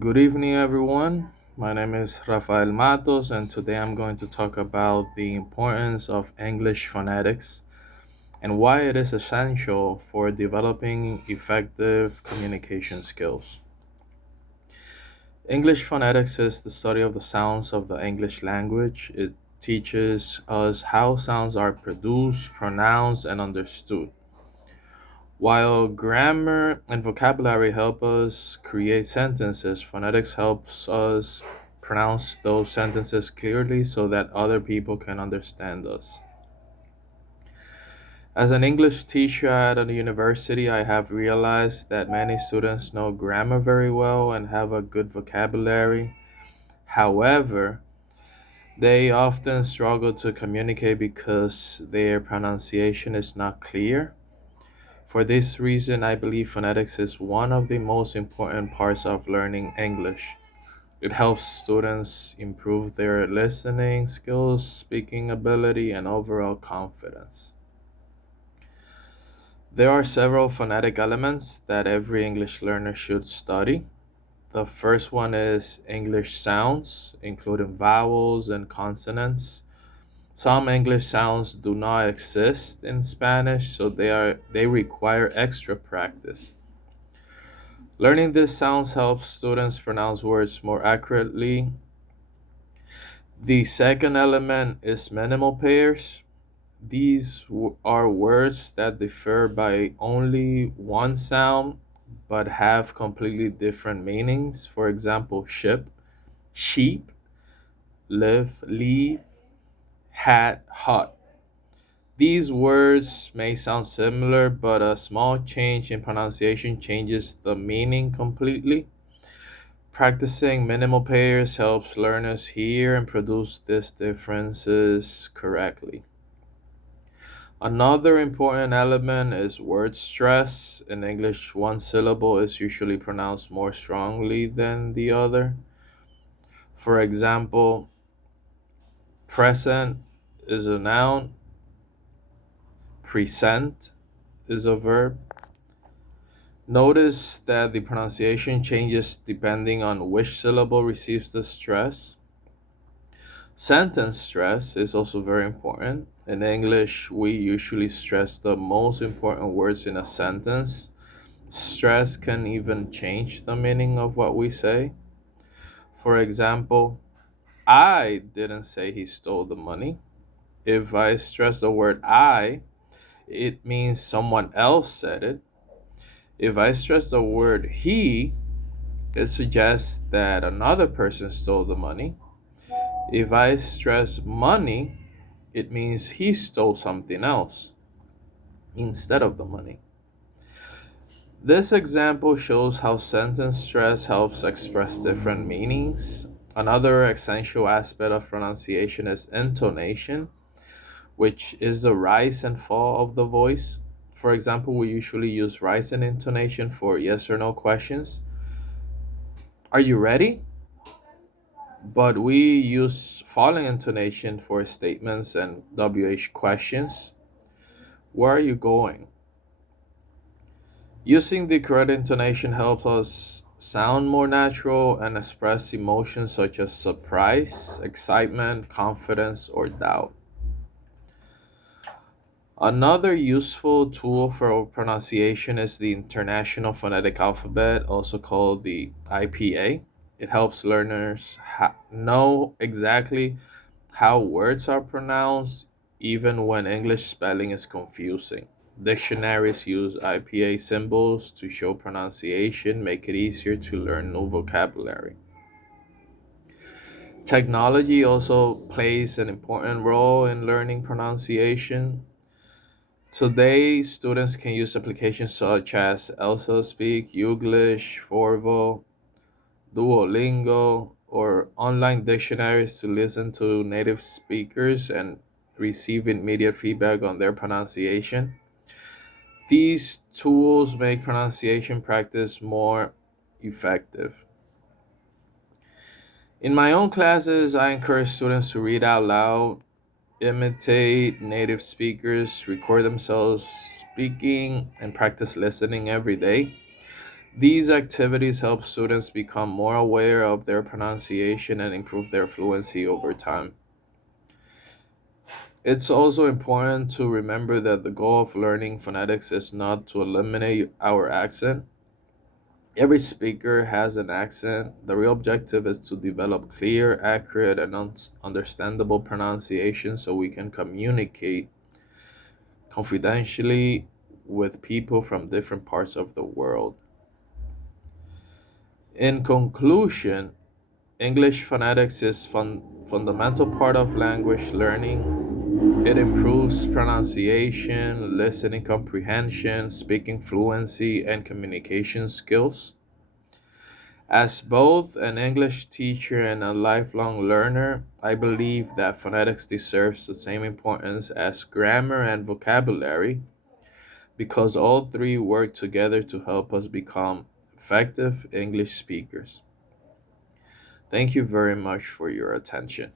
Good evening, everyone. My name is Rafael Matos, and today I'm going to talk about the importance of English phonetics and why it is essential for developing effective communication skills. English phonetics is the study of the sounds of the English language. It teaches us how sounds are produced, pronounced, and understood. While grammar and vocabulary help us create sentences, phonetics helps us pronounce those sentences clearly so that other people can understand us. As an English teacher at a university, I have realized that many students know grammar very well and have a good vocabulary. However, they often struggle to communicate because their pronunciation is not clear. For this reason, I believe phonetics is one of the most important parts of learning English. It helps students improve their listening skills, speaking ability, and overall confidence. There are several phonetic elements that every English learner should study. The first one is English sounds, including vowels and consonants. Some English sounds do not exist in Spanish, so they require extra practice. Learning these sounds helps students pronounce words more accurately. The second element is minimal pairs. These are words that differ by only one sound but have completely different meanings. For example, ship, sheep, live, leave, hat, hot. These words may sound similar, but a small change in pronunciation changes the meaning completely. Practicing minimal pairs helps learners hear and produce these differences correctly. Another important element is word stress. In English, one syllable is usually pronounced more strongly than the other. For example, present is a noun, present is a verb. Notice that the pronunciation changes depending on which syllable receives the stress. Sentence stress is also very important. In English, we usually stress the most important words in a sentence. Stress can even change the meaning of what we say. For example, I didn't say he stole the money. If I stress the word I, it means someone else said it. If I stress the word he, it suggests that another person stole the money. If I stress money, it means he stole something else instead of the money. This example shows how sentence stress helps express different meanings. Another essential aspect of pronunciation is intonation, which is the rise and fall of the voice. For example, we usually use rise and intonation for yes or no questions. Are you ready? But we use falling intonation for statements and WH questions. Where are you going? Using the correct intonation helps us sound more natural and express emotions such as surprise, excitement, confidence, or doubt. Another useful tool for pronunciation is the International Phonetic Alphabet, also called the IPA. It helps learners know exactly how words are pronounced, even when English spelling is confusing. Dictionaries use IPA symbols to show pronunciation, make it easier to learn new vocabulary. Technology also plays an important role in learning pronunciation. Today, students can use applications such as Elsa Speak, Youglish, Forvo, Duolingo, or online dictionaries to listen to native speakers and receive immediate feedback on their pronunciation. These tools make pronunciation practice more effective. In my own classes, I encourage students to read out loud, imitate native speakers, record themselves speaking, and practice listening every day. These activities help students become more aware of their pronunciation and improve their fluency over time. It's also important to remember that the goal of learning phonetics is not to eliminate our accent. Every speaker has an accent. The real objective is to develop clear, accurate, and understandable pronunciation so we can communicate confidentially with people from different parts of the world. In conclusion, English phonetics is fundamental part of language learning. It improves pronunciation, listening comprehension, speaking fluency, and communication skills. As both an English teacher and a lifelong learner, I believe that phonetics deserves the same importance as grammar and vocabulary because all three work together to help us become effective English speakers. Thank you very much for your attention.